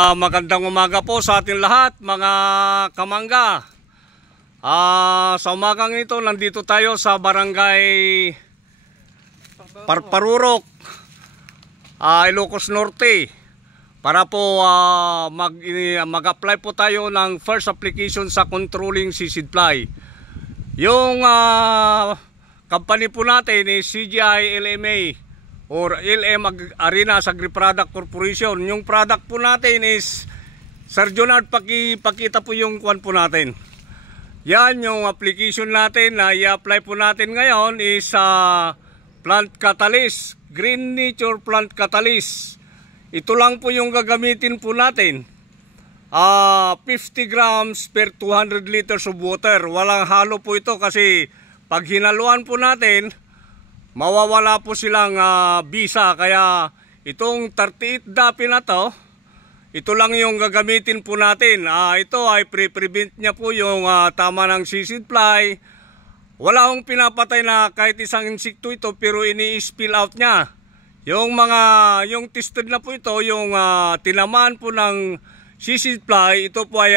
Magandang umaga po sa ating lahat mga kamangga. Sa umagang ito nandito tayo sa barangay Parparurok, Ilocos Norte para po mag-apply po tayo ng first application sa controlling seed fly. Yung company po natin is CGI LMA or LM Arenas Agri-Product Corporation. Yung product po natin is, Sir Jonard, pakita po yung kwan po natin. Yan, yung application natin na i-apply po natin ngayon is Plant Catalyst, Green Nature Plant Catalyst. Ito lang po yung gagamitin po natin. 50 grams per 200 liters of water. Walang halo po ito kasi pag hinaluan po natin, mawawala po silang bisa. Kaya itong 38 DAPI na to, ito lang yung gagamitin po natin. Ito ay pre-prevent niya po yung tama ng seed fly. Wala akong pinapatay na kahit isang insekto ito, pero ini-spill out niya. Yung tested na po ito, yung tinamaan po ng seed fly, ito po ay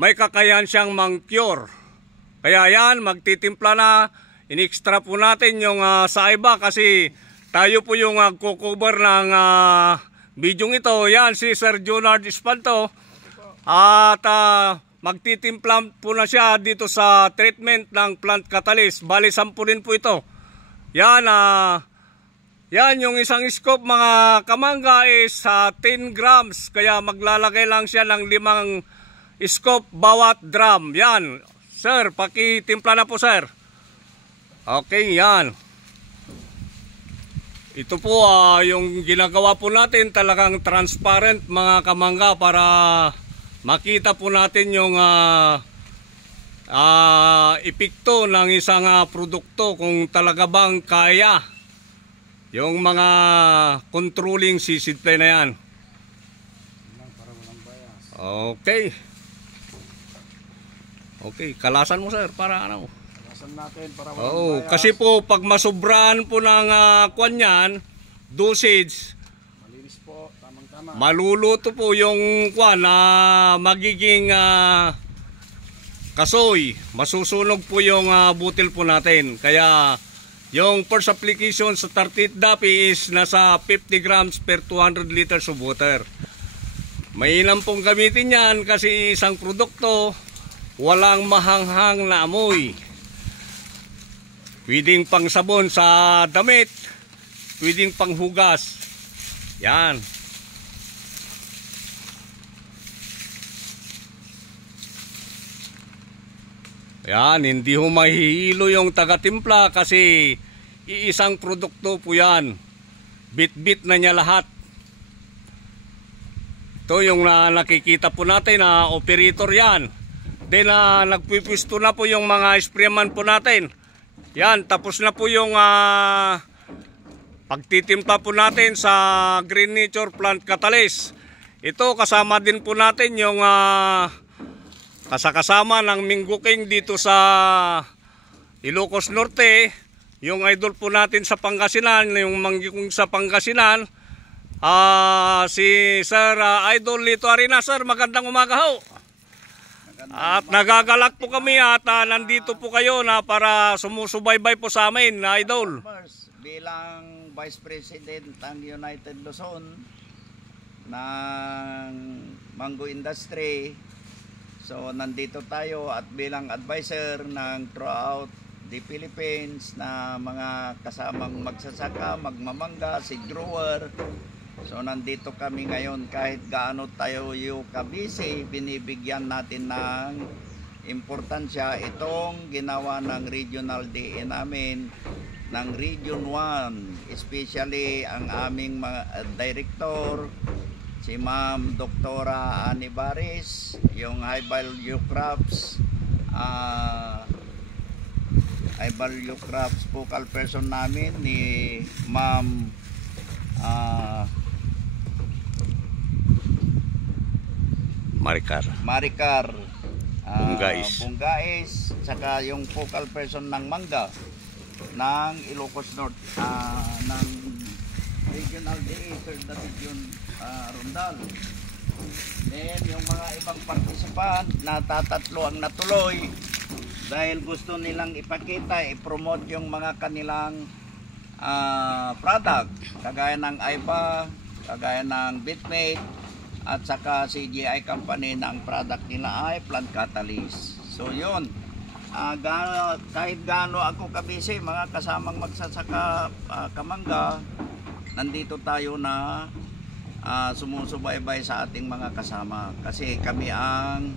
may kakayahan siyang mang-cure. Kaya yan, magtitimpla na. In-extra po natin yung sa iba kasi tayo po yung cover ng video ito. Yan si Sir Jonard Espanto. At magtitimpla po na siya dito sa treatment ng Plant Catalyst. Bali 10 rin po ito. Yan, yan yung isang scoop mga kamangga is 10 grams. Kaya maglalagay lang siya ng 5 scoop bawat drum. Yan. Sir, pakitimpla na po, sir. Okay, yan. Ito po yung ginagawa po natin, talagang transparent mga kamangga para makita po natin yung epekto ng isang produkto kung talaga bang kaya yung mga controlling seed fly na yan. Okay. Okay, kalasan mo, sir, para ano? Natin para kasi po pag masobrahan po ng kwan yan, dosage, malinis po, tamang-tama. Maluluto po yung kwan na magiging kasoy, masusunog po yung butil po natin. Kaya yung first application sa 38 DAPI is nasa 50 grams per 200 liters of water. Mainam pong gamitin yan kasi isang produkto, walang mahanghang na amoy. Pwedeng pang sabon sa damit, pwedeng pang hugas. Yan. Yan, hindi ho mahihilo yung taga-timpla kasi iisang produkto po yan. Bit-bit na niya lahat. Ito yung nakikita po natin na operator yan. Then nagpipwisto na po yung mga sprayman po natin. Yan, tapos na po yung pagtitimpla po natin sa Green Nature Plant Catalyst. Ito kasama din po natin yung kasama ng Mingo King dito sa Ilocos Norte. Yung idol po natin sa Pangasinan, yung Manggikong sa Pangasinan. Si Sir Idol Lito Arenas. Sir, magandang umaga ho. At nagagalak po kami at nandito po kayo na para sumusubaybay po sa amin, na idol. Bilang Vice President ng United Luzon ng Mango Industry, so nandito tayo at bilang advisor ng throughout the Philippines na mga kasamang magsasaka, magmamangga, seed grower. So nandito kami ngayon, kahit gaano tayo yung kabisi, binibigyan natin ng importansya itong ginawa ng Regional DA namin ng Region 1, especially ang aming director, si Ma'am Doktora Annie Baris, yung high value crops focal person namin ni Ma'am Maricar Bunggais, saka yung focal person ng mangga ng Ilocos Norte, ng Regional DA, 3rd Division Rondal. Then yung mga ibang participant na tatatlo ang natuloy dahil gusto nilang ipakita, i-promote yung mga kanilang product, kagaya ng IBA, kagaya ng Bitmate, at saka CGI company na ang product nila ay plant catalyst. So yun, kahit gaano ako kabisi, mga kasamang magsasaka kamangga, nandito tayo na sumusubaybay sa ating mga kasama, kasi kami ang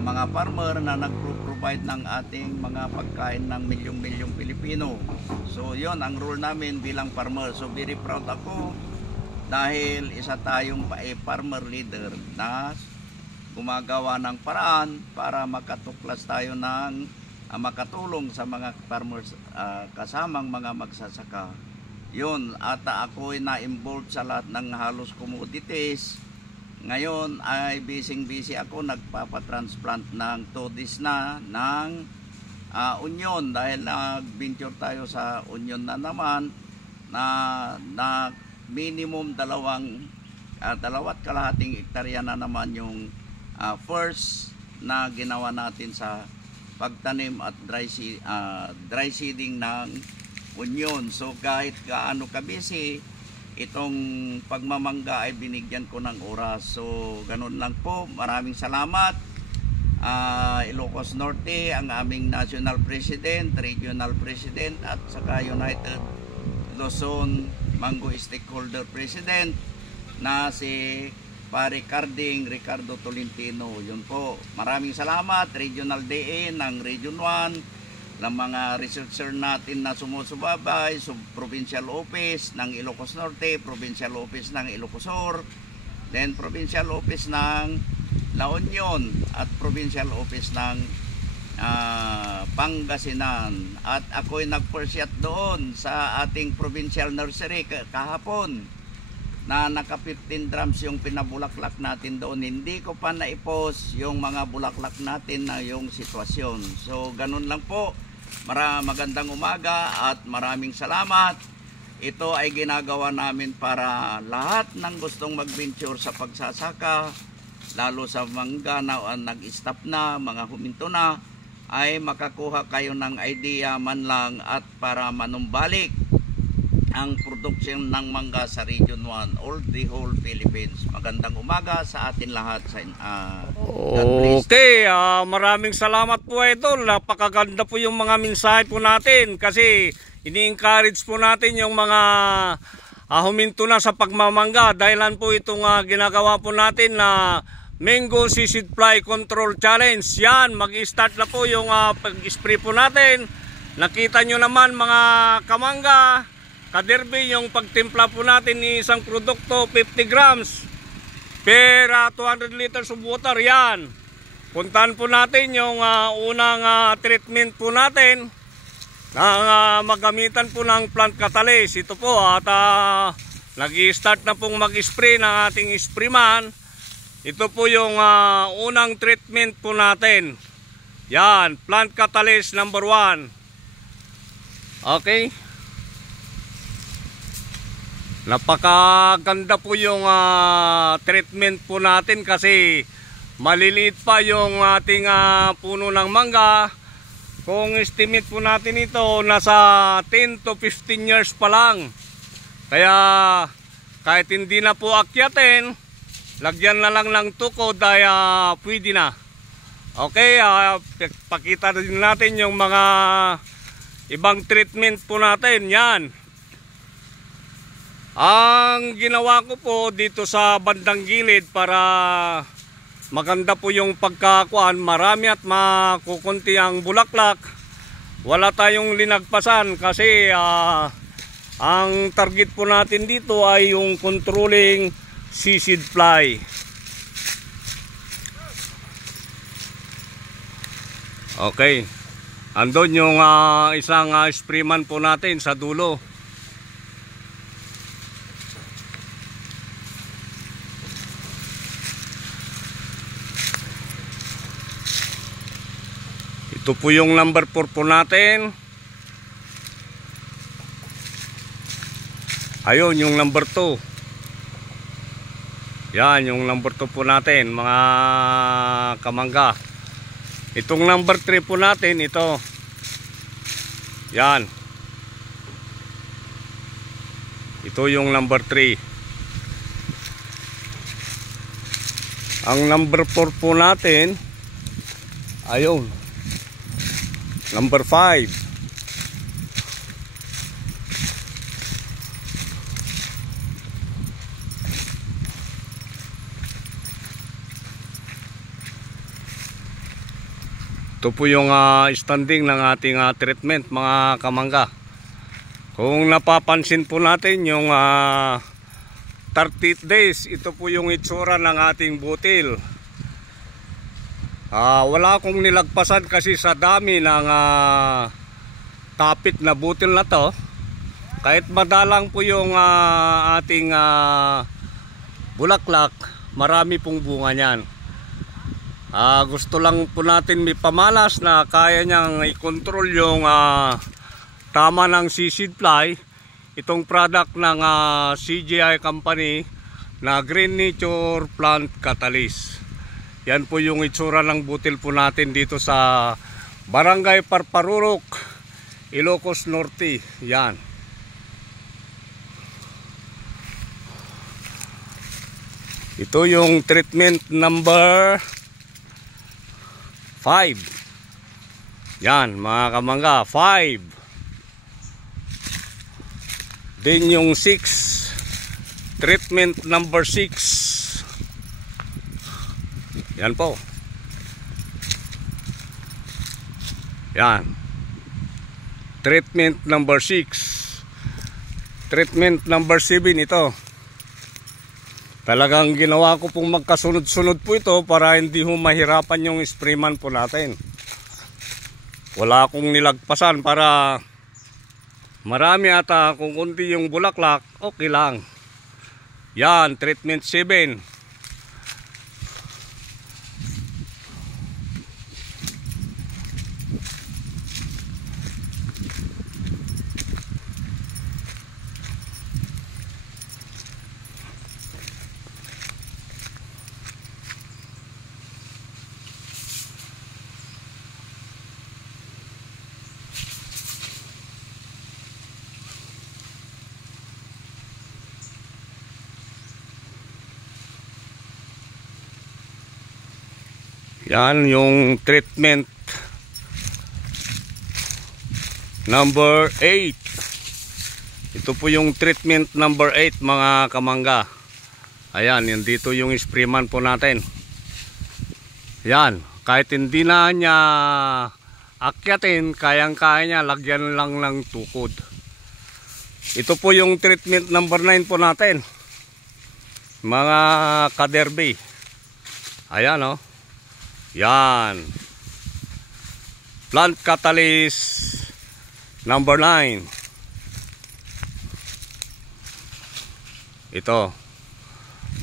mga farmer na nagpro-provide ng ating mga pagkain ng milyong-milyong Pilipino. So yun ang role namin bilang farmer. So very proud ako dahil isa tayong farmer leader na gumagawa ng paraan para makatuklas tayo ng makatulong sa mga farmers, kasamang mga magsasaka. Yun, at ako'y na-involved sa lahat ng halos commodities. Ngayon ay busy ako, nagpapatransplant ng todis na ng onion, dahil nag-venture tayo sa onion na naman na minimum dalawat kalahating hektarya na naman yung first na ginawa natin sa pagtanim at dry seeding ng onion. So kahit gaano kabisi, itong pagmamangga ay binigyan ko ng oras. So ganun lang po, maraming salamat. Ilocos Norte, ang aming National President, Regional President, at saka United Luzon Mango Stakeholder President na si Pare Carding Ricardo Tolentino. Yun po, maraming salamat. Regional DA ng Region 1, ng mga researcher natin na sumusubabay, Provincial Office ng Ilocos Norte, Provincial Office ng Ilocos Sur, then Provincial Office ng La Union, at Provincial Office ng Pangasinan. At ako'y nagpursyat doon sa ating Provincial Nursery kahapon na naka 15 drums yung pinabulaklak natin doon. Hindi ko pa na-post yung mga bulaklak natin na yung sitwasyon. So ganun lang po. Magandang umaga at maraming salamat. Ito ay ginagawa namin para lahat ng gustong mag-venture sa pagsasaka, lalo sa mangga na nag-stop na, mga huminto na, ay makakuha kayo ng idea man lang at para manumbalik ang production ng mangga sa Region 1 or the whole Philippines. Magandang umaga sa atin lahat. Okay, maraming salamat po Idol. Napakaganda po yung mga mensahe po natin kasi ini-encourage po natin yung mga huminto na sa pagmamangga. Dahilan po itong ginagawa po natin na Mango Seed Fly Control Challenge. Yan, mag-start na po yung pag-spray po natin. Nakita nyo naman mga kamangga, kaderby, yung pagtimpla po natin ni isang produkto, 50 grams per 200 liters of water. Yan, puntahan po natin yung unang treatment po natin na magamitan po ng plant catalyst. Ito po at nag-i-start na pong mag-spray ng ating sprayman. Ito po yung unang treatment po natin. Yan, plant catalyst number 1. Okay. Napakaganda po yung treatment po natin kasi maliliit pa yung ating puno ng mangga. Kung estimate po natin ito, nasa 10 to 15 years pa lang. Kaya kahit hindi na po akyatin, lagyan na lang ng tukod ay pwede na. Okay, pakita din natin yung mga ibang treatment po natin. Yan. Ang ginawa ko po dito sa bandang gilid para maganda po yung pagkakuan, marami at makukunti ang bulaklak. Wala tayong linagpasan kasi ang target po natin dito ay yung controlling seed fly. Okay. Andun yung isang sprayman po natin sa dulo. Ito po yung number 4 po natin. Ayun yung number 2. Yan, yung number 2 po natin, mga kamangga. Itong number 3 po natin, ito. Yan. Ito yung number 3. Ang number 4 po natin, ayun. Number 5. Ito po yung standing ng ating treatment, mga kamangga. Kung napapansin po natin yung 30 days, ito po yung itsura ng ating butil. Wala akong nilagpasan kasi sa dami ng tapit na butil na to. Kahit madalang po yung ating bulaklak, marami pong bunga niyan. Gusto lang po natin may pamalas na kaya niyang i-control yung tama ng seed fly. Itong product ng CGI company na Green Nature Plant Catalyst. Yan po yung itsura ng butil po natin dito sa Barangay Parparurok, Ilocos Norte. Yan. Ito yung treatment number 5. Yan, mga kamangga, 5. Then yung 6, treatment number 6. Yan po. Yan. Treatment number 6. Treatment number 7 ito. Talagang ginawa ko pong magkasunod-sunod po ito para hindi ho mahirapan yung sprayman po natin. Wala akong nilagpasan para marami ata, kung kunti yung bulaklak, okay lang. Yan, treatment 7. Yan yung treatment number 8. Ito po yung treatment number 8, mga kamangga. Ayan, yan dito yung sprayman po natin. Yan, kahit hindi na niya akyatin, kayang-kaya niya, lagyan lang ng tukod. Ito po yung treatment number 9 po natin, mga kaderby. Ayan o. Yan. Plant Catalyst number 9. Ito.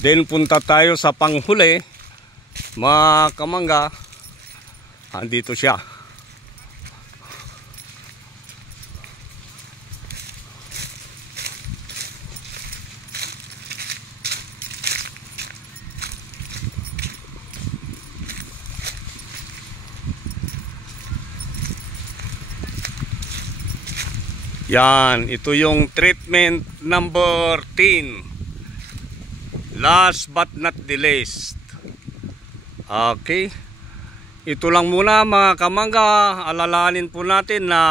Then punta tayo sa panghuli, mga kamangga. Andito siya. Yan, ito yung treatment number 10. Last but not the least. Okay. Ito lang muna, mga kamangga. Alalahanin po natin na